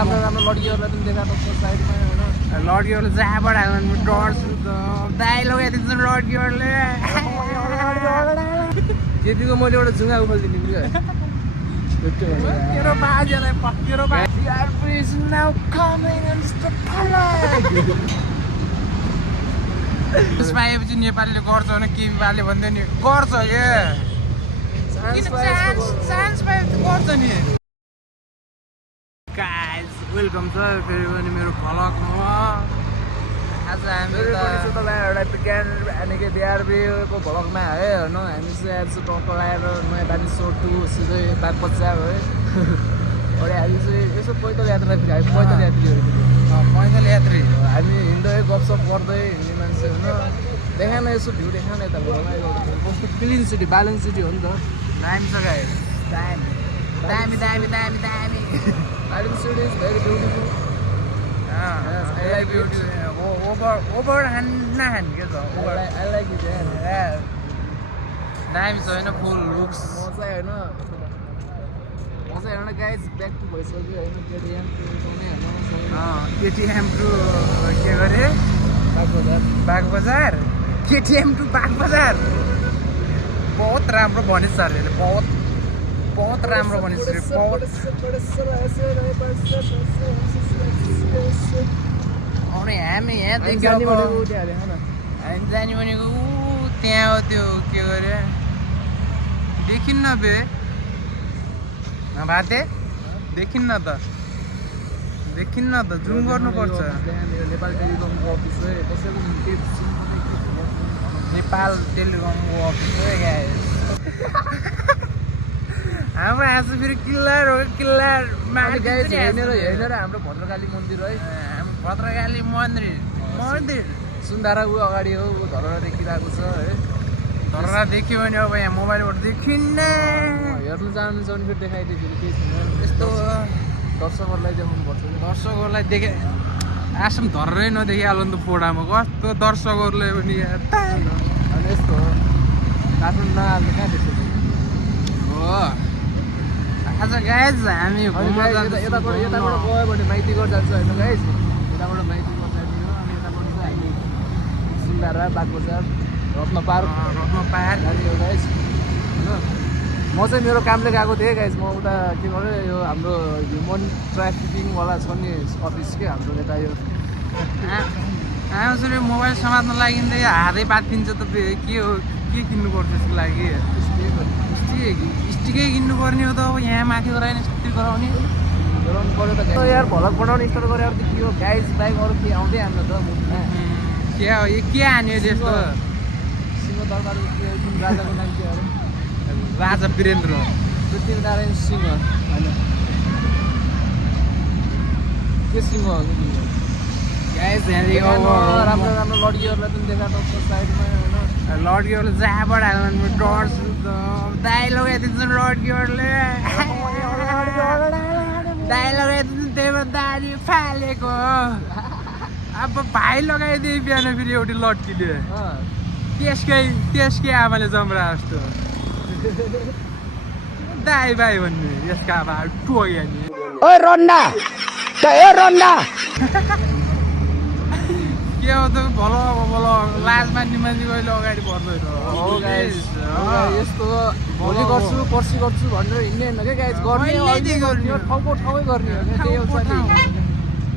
राम्रो राम्रो लड्कीहरूलाई पनि देखाएको छ साइडमा होइन लड्कीहरूले जहाँबाट डर्छ दाइ लगाइदिन्छ लड्कीहरूले त्यतिको मैले एउटा जुङ्गा उखालिदिनु क्या तेरो बाजेलाई तेरो त्यसमा आएपछि नेपालीले गर्छ भने केपीबाले भन्दै नि गर्छ चान्स पाएपछि गर्छ नि गाइज वेलकम छ फेरि पनि मेरो भ्लगमा आज हामी एउटा विज्ञान भनेको बिआरबीको भ्लगमा है होइन हामी चाहिँ आज टक्क लगाएर नयाँ बानी सोटु सिधै बागबजार है अनि हामी चाहिँ यसो पैदल यात्रा फेरि हामी पैदल यात्रीहरू पैदल यात्री हामी हिँड्दै गफसप गर्दै हिँड्ने मान्छे होइन देखा न यसो भ्यू देखा न यता भ्लगमा कस्तो क्लिन सिटी ब्यालेन्स सिटी हो नि त दामी छ गाइज दामी दामी दामी दामी balance city is very beautiful over नखाने के छ आई लाइक इट दामी छ होइन फुल लुक्स मजा होइन गाइज ब्याक टु भइसक्यो होइन केटिएम केटिएम टु के गरे बागबजार केटिएम टु बागबजार बहुत राम्रो भनेछ अरे बहुत राम्रो भनेछ अरे बहुत अनि हामी यहाँदेखि हामी जाने भनेको त्यहाँ हो त्यो के गरे देखिन्न बे भाते देखिन्न त जुम गर्नुपर्छ नेपाल टेलिकमको अफिस है कसैको नेपाल टेलिकमको अफिस हो हाम्रो आज फेरि किल्लार हो किल्लार हेरेर हाम्रो भद्रकाली मन्दिर है भद्रकाली मन्दिर सुन्दारा ऊ अगाडि हो ऊ धरहरा देखिरहेको छ है धरहरा देख्यो भने अब यहाँ मोबाइलबाट देखिन्न हेर्नु चाहनुहुन्छ भने फेरि देखाइदियो फेरि केही छैन यस्तो दर्शकहरूलाई देखाउनु पर्छ दर्शकहरूलाई देखे आसम धरै नदेखिहाल्यो नि त पोडामा कस्तो दर्शकहरूले पनि अनि यस्तो हो काठमाडौँ नहाल्नु कहाँ देख्छ हो आज गाइज हामी यताबाट गयो भने माइतीगढ जान्छ होइन गाइज यताबाट माइतीगढ जाने हो अनि यताबाट चाहिँ हामी सिङ्गारा बागबजार रत्न पार्क जाने हो गाइज होइन म चाहिँ मेरो कामले गएको थिएँ गाइज म उता के गरेँ यो हाम्रो ह्युमन ट्राफिकिङवाला छ नि अफिस के हाम्रो यता यो आउँछ मोबाइल समात्न लागि हातै पातिन्छ त के हो के किन्नुपर्छ त्यसको लागि स्टिकै किन्नु पर्ने हो त अब यहाँ माथि गराउने स्टिक गराउनु पऱ्यो त यार भ्लग बनाउने स्टार्ट गरेर अब के हो गाइज बाइक अरू के आउँदै हाम्रो त मुखमा के हो यो के हान्यो त्यस्तो सिंहदरबारको के जुन राजाको नाम के अरे राजा वीरेन्द्र पृथ्वीनारायण सिंह होइन के सिंह हो गाइज राम्रो राम्रो लड्कीहरूलाई पनि देखाएको छ साइडमा होइन लड्कीहरूले जहाँबाट डर्छ दाइ लगाइदिन्छ लड्कीहरूले दाइ लगाइदिन्छ त्यही भएर दारी फालेको अब भाइ लगाइदिए बिहान फेरि एउटी लड्कीले त्यसकै आमाले जमरा जस्तो दाइ भाइ भन्ने यसका आमा टोक्यो नि ओइ रन्डा के हो त भलो लाज मान्ने मान्छे कहिले अगाडि बढ्दैन यस्तो भोलि गर्छु पर्सि गर्छु भनेर हिँड्ने होइन क्या गाइज गर्ने ठाउँको ठाउँै गर्ने हो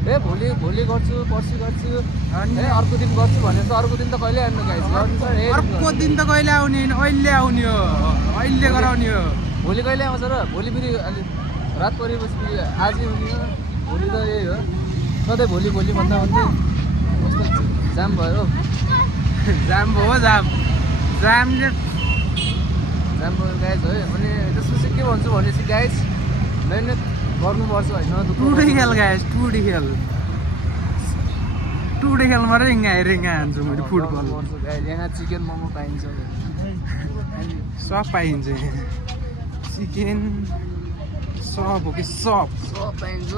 क्या भोलि गर्छु पर्सि गर्छु अर्को दिन गर्छु भने त अर्को दिन त कहिले आउनु गाइज अर्को दिन त कहिले आउने अहिले आउने हो अहिले गराउने हो भोलि कहिले आउँछ र भोलि फेरि अलि रात परेपछि फेरि आजै हुने हो भोलि त यही हो सधैँ भोलि भन्दा भन्दै कस्तो जाम भयो जामले जाम भयो गाइज है अनि त्यसपछि के भन्छु भनेपछि गाइज मेहनत गर्नुपर्छ होइन टुडे खेलमा रेङ्गा हान्छु मैले फुटबल यहाँ चिकन मोमो पाइन्छ सब पाइन्छ चिकन सब हो कि सब पाइन्छ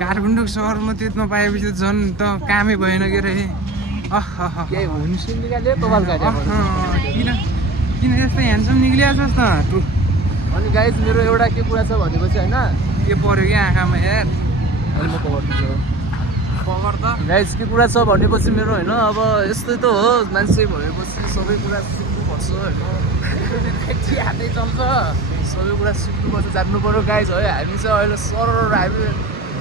काठमाडौँ सहरमा त्यो नपाएपछि झन् त कामै भएन के रे किन यस्तो ह्यान्डसम निक्लिया छ त अनि गाइज मेरो एउटा के कुरा छ भनेपछि होइन के पर्यो क्या आँखामा यार अहिले म पकड्छु पकड त गाइज के कुरा छ भनेपछि मेरो होइन अब यस्तै त हो मान्छे भएपछि सबै कुरा सिक्नुपर्छ होइन हातै चल्छ सबै कुरा सिक्नुपर्छ जान्नु पऱ्यो गाइज है हामी चाहिँ अहिले सर हामी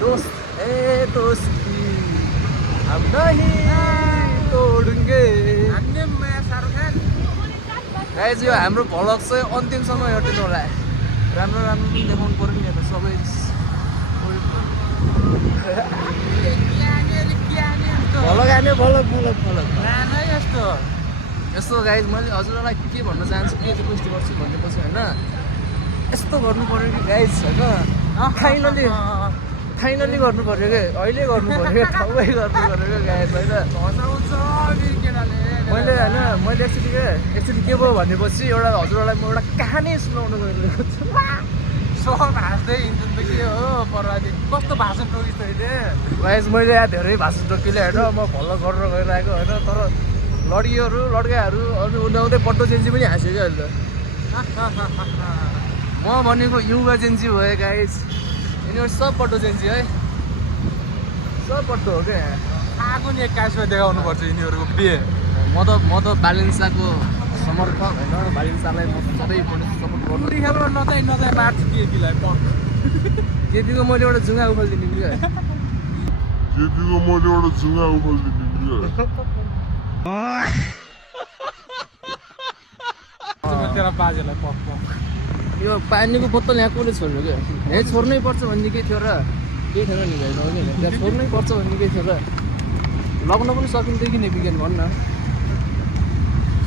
दोस्त ए दोस्ती हम नहीं तोडुङ्गे गाइज यो हाम्रो भ्लग चाहिँ अन्तिमसम्म हेरिदिनु होला राम्रो राम्रो पनि देखाउनु पऱ्यो नि हेर्नु सबै भ्लग हान्यो भ्लग यस्तो यस्तो गाइज मैले हजुरलाई के भन्न चाहन्छु के रिक्वेस्ट गर्छु भनेपछि होइन यस्तो गर्नु पऱ्यो कि गाइज होइन फाइनली गर्नु पऱ्यो क्या अहिले गर्नु पऱ्यो क्या ठाउँमै गर्नु पऱ्यो क्या गाइज होइन मैले एक्चुली के भयो भनेपछि एउटा हजुरलाई म एउटा कहानी सुनाउनु गइरहेको छु सब हाँस्दै हिँड्नु त के हो पर्वादी कस्तो भाषण टोकिस् तैँले गाइज मैले यहाँ धेरै भाषण टोकिले होइन म भल्ल गरेर गइरहेको होइन तर लड्कीहरू लड्काहरू अनि उनीहरूले पट्टो चेन्जी पनि हाँस्यो क्या अहिले म भनेको युवा चेन्जी भयो गाइज यिनीहरू सब पट्टो चेन्जी है सब पट्टो हो क्या आगो नि 21 मा देखाउनु पर्छ यिनीहरूको पे म त बालिन्साको समर्थक होइन बालिन्सालाई म सबै सपोर्ट गर्नु टुरी खेलमा नचाइ मार्छ केपीलाई पढ्छ केपीको मैले एउटा जुङ्गा उखालिदिनु क्या तेरो बाजेलाई पक यो पानीको बोतल यहाँ कसले छोड्यो क्या यहीँ छोड्नै पर्छ भन्ने केही थियो र केही थिएन नि भाइ नहुने त्यहाँ छोड्नै पर्छ भन्ने केही थियो र लग्न पनि सकिन्थ्यो कि विज्ञान भन्न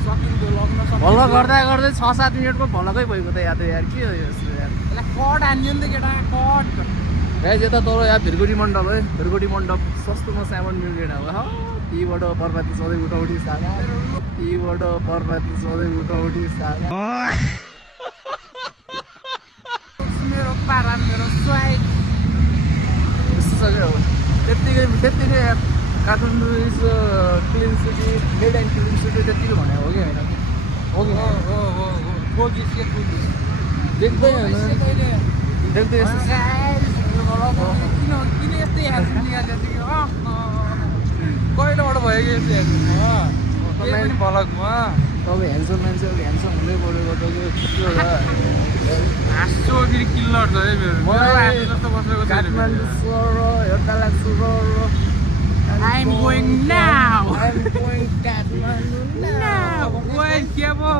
सकिन्थ्यो लग्न भल गर्दा गर्दै 6-7 मिनटको भलकै भइगयो त याद यार के हो यस्तो यार यसलाई कट हान्यो नि त केटा कट गाइज यता तल यहाँ भिरगोडी मण्डप है भिरगोडी मण्डप सस्तोमा सामान मिल्दैन अब तीबाट पर्वती सधैँ उठाउटी सागा तीबाट पर्वती सधैँ उठाउटी सागा मेरो पारा मेरो स्वाइट यस्तो छ क्या अब त्यत्तिकै Kathmandu is clean city net and clean city त्यत्तिकै भने हो कि होइन हो कि देख्दै होइन देख्दै यस्तो किन यस्तै हाँस्नु निकाल्यो कहिलेबाट भयो कि यस्तो हाँस्नु भलकमा तपाईँ ह्यान्डसम मान्छे अब ह्यान्डसम हुँदै परेको तपाईँ के होला हाँस्छु फेरि किल्लर छ है मेरो जस्तो बसेको काठमाडौँ सर हेर्दा लाग्छु I'm going now. I'm going Kathmandu now. Wait, के भयो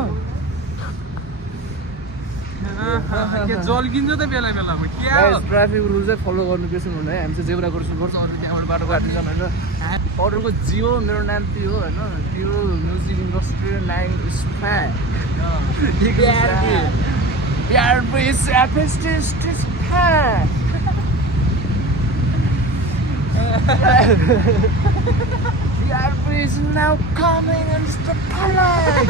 के जल्किन्छ त बेला बेलामा के हो ट्राफिक रुल चाहिँ फलो गर्नु के सुन्नु है हामी चाहिँ जेब्रा क्रसिङ गर्छ अरू त्यहाँबाट बाटो काटिन्छन् होइन अरूको जियो मेरो नाम त्यो होइन त्यो music industry nine spa is now coming and the flag.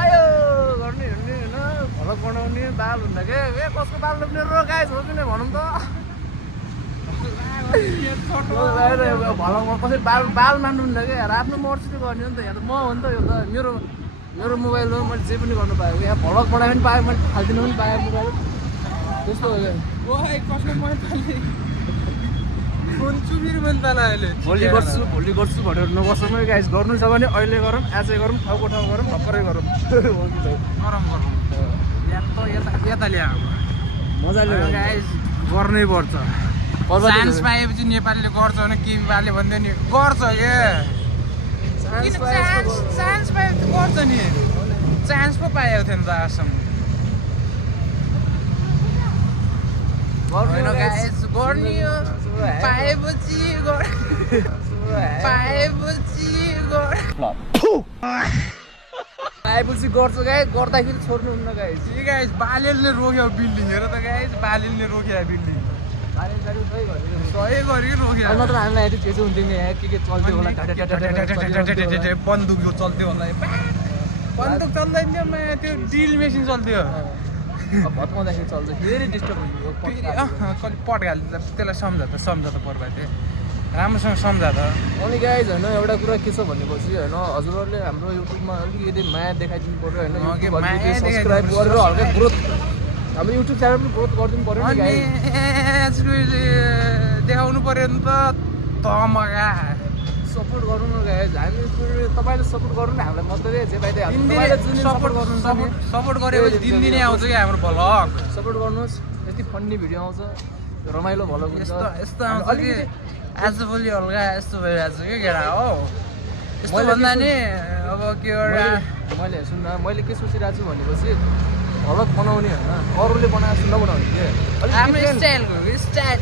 आयो गर्ने हुने होइन भलक बनाउने बाल हुन्न के ए कसको बाल रोप्ने रो गाइस हो कि नै भनौँ त भलकमा कसै बाल मान्नुहुन्न क्या यार आफ्नो मर्जीले गर्ने हो नि त यहाँ त म हो नि त यो त मेरो मोबाइल हो मैले जे पनि गर्नु पाएको यहाँ भलक बनायो पनि पाएँ मैले फालिदिनु पनि पाएँ मोबाइल त्यस्तो हो क्या भोलि गर्छु भनेर नबस्नु है गाइस गर्नु छ भने अहिले गरौँ आजै गरौँ ठाउँको ठाउँ गरौँ भर्खरै गरौँ मजाले गाइस गर्नै पर्छ चान्स पाएपछि नेपालीले गर्छ भने केपीले भन्दै नि गर्छ के चान्स पाएपछि गर्छ नि चान्स पो पाएको थियो नि त आजसम्म होइन गाइस गर्ने हो पाएपछि गर्छ गाइस गर्दाखेरि छोड्नुहुन्न गाइस गाइस बालेलले रोक्यो बिल्डिङ हेर त गाइस बालेलले रोक्यो बिल्डिङ सही गरी रोक्यो नत्र हामीलाई के चाहिँ हुन्थ्यो नि यहाँ के चल्थ्यो होला बन्दुक यो चल्थ्यो होला बन्दुक चल्दैन थियो त्यो ड्रिल मेसिन चल्थ्यो भत्काउँदाखेरि चल्छ फेरि डिस्टर्ब हुन्छ कहिले पट हाल्छ त्यसलाई सम्झ त पर्वा थियो राम्रोसँग सम्झा त अनि गाइज होइन एउटा कुरा के छ भनेपछि होइन हजुरहरूले हाम्रो युट्युबमा अलिकति माया देखाइदिनु पऱ्यो होइन के युट्युब माया अलिकति देखाइदिनु सब्सक्राइब गरेर हल्का ग्रोथ हाम्रो युट्युब च्यानल पनि ग्रोथ गरिदिनु पऱ्यो नि अनि गाइज देखाउनु पर्यो नि त मगा सपोर्ट गर्नु न गाइज हामी तपाईँले सपोर्ट गर्नु नि हामीलाई मजाले जे पाइदियो तपाईँले जुन सपोर्ट गर्नुहुन्छ नि सपोर्ट गरेपछि दिनदिनै आउँछ कि हाम्रो भ्लग सपोर्ट गर्नुहोस् यति फन्नी भिडियो आउँछ रमाइलो भ्लग हुन्छ यस्तो आउँछ कि आजभोलि हल्का यस्तो भइरहेको छ कि केटा हो यस्तो भन्दा नि अब के एउटा मैले सुन्न मैले के सोचिरहेको छु भनेपछि भ्लग बनाउने होइन अरूले बनाएको छु नबनाउने के हाम्रो स्टाइलको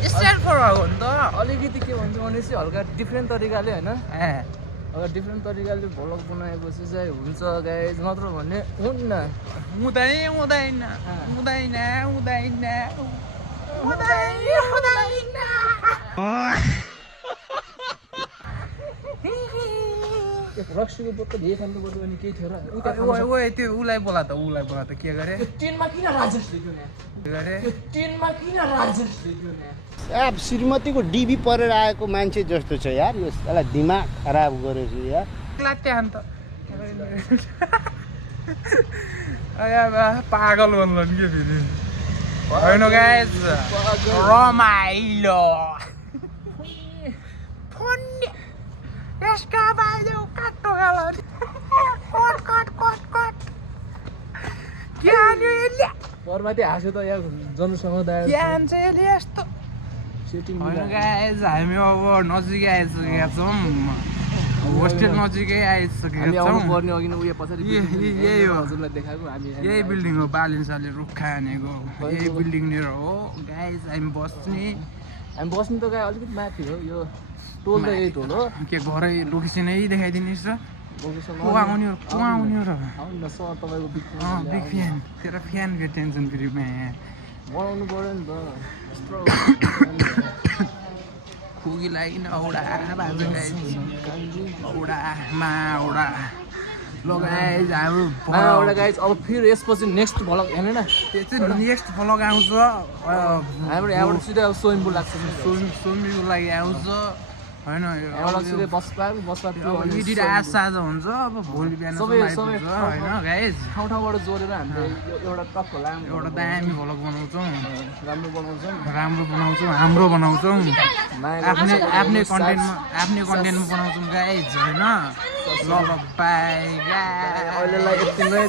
स्टाइल फरक हो नि त अलिकति के भन्छ भनेपछि हल्का डिफ्रेन्ट तरिकाले होइन अगर डिफ्रेन्ट तरिकाले भ्लग बनाएपछि चाहिँ हुन्छ गाइज नत्र भने हुन्न रक्सीको बोतल यही खानु पर्यो अनि केही थियो र त्यो उसलाई बोला त के गरे ट्रेनमा किन राजेश लेख्यो नि ट्रेनमा किन राजेश लेख्यो नि अब श्रीमतीको डिबी परेर आएको मान्छे जस्तो छ यार यो साला दिमाग खराब गरेछु यार लाटे अन्त पागल भन्नु नि के फेरि होइन गाइस रमाइलो फोन यसका बाहिर काट्टो गाला कट के हान्यो यसले परमाथि हाँस्यो त यहाँ जनसमुदाय ज्ञान चाहिँ यसले यस्तो सेटिङ होइन गाइस हामी अब नजिकै आइसकेका छौँ होस्टेल नजिकै आइसकेका हामी आउनु छौँ पर्ने अघि नै उयो पछाडि यही हो हजुरलाई देखाएको हामी यही बिल्डिङ हो बालिन्साले रुख हानेको यही बिल्डिङनिर हो गाइस हामी बस्ने हामी बस्नु त गए अलिकति माथि हो यो टोल त यही टोल हो के घरै लोकेसन यही देखाइदिनुहोस् र लोकेसन को आउने हो र आउनु न सर तपाईँको बिग बिग फ्यान तेरो फ्यानको टेन्सन फेरि बनाउनु पऱ्यो नि त खुगी लागि औडा बाजु औडा लगाइज हाम्रो एउटा गाइज अब फेरि यसपछि नेक्स्ट भ्लग हेर्नु न त्यो चाहिँ नेक्स्ट भ्लग आउँछ हाम्रो यहाँबाट सिधै अब स्विमिङ पुल लाग्छ स्विमिङको लागि आउँछ होइन यहाँबाट सिधै बसपा एडिट आज साझा हुन्छ अब भोलि बिहान सबै होइन गाइज ठाउँ ठाउँबाट जोडेर हामीले एउटा टक होला एउटा दामी भ्लग बनाउँछौँ राम्रो हाम्रो बनाउँछौँ बनाउँछौँ आफ्नै कन्टेन्टमा बनाउँछौँ गाइज होइन ल बाई अहिलेलाई यति नै